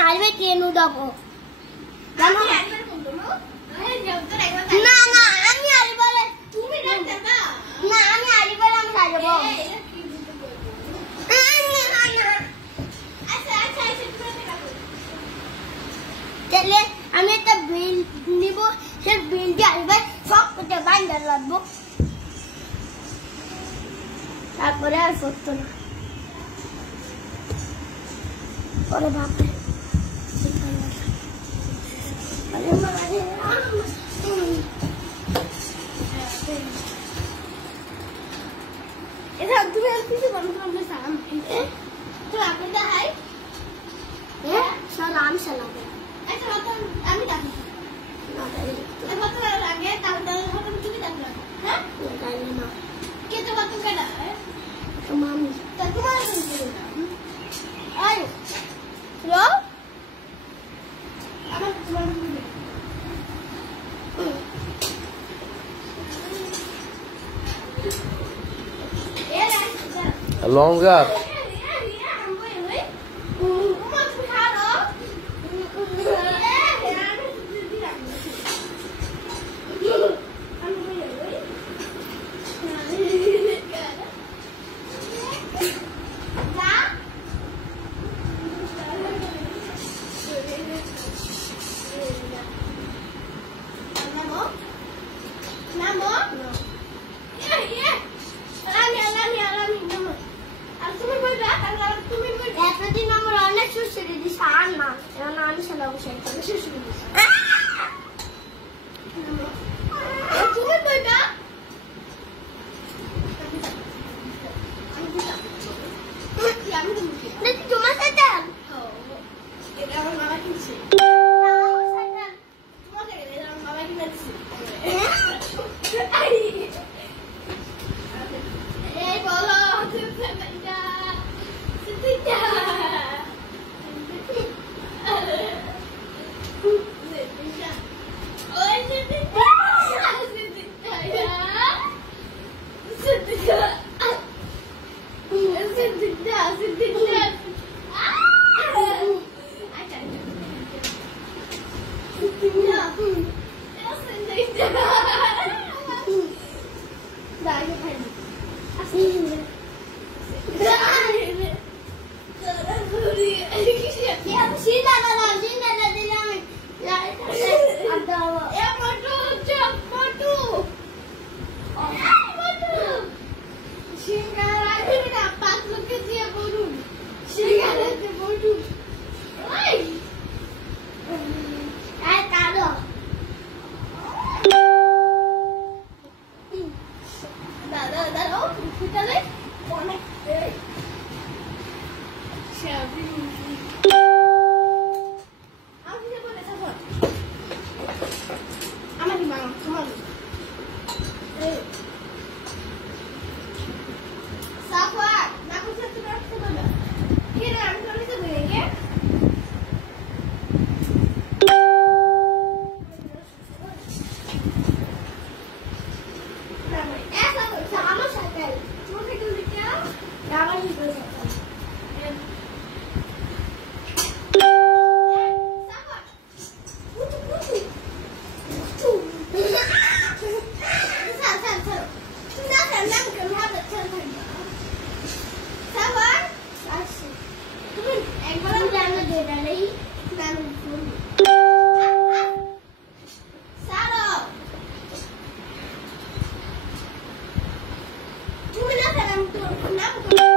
হারবে ট্রেন উঠাবো জানো না না আমি হারবো তুমি না আমি হারবো আমি হারবো তাহলে আমি একটা বিল নিব সেই বিলটি আসবে সব করতে বাইন্দা লাগবো তারপরে আর করতো না ওরে বাপরে এটা তুমি আর কিছু বলতে পারবে সালাম তো আপনাদের হাই সালাম সালাম আচ্ছা বাবা আমি ডাকি না ডাকি এটা তো লাগে তাহলে হঠাৎ তুমি ডাকলা হ্যাঁ ডাকি না কে তো বাবা কেডা তো মামি তো তোমার আয় লো আমার তোমার longer. Tú me la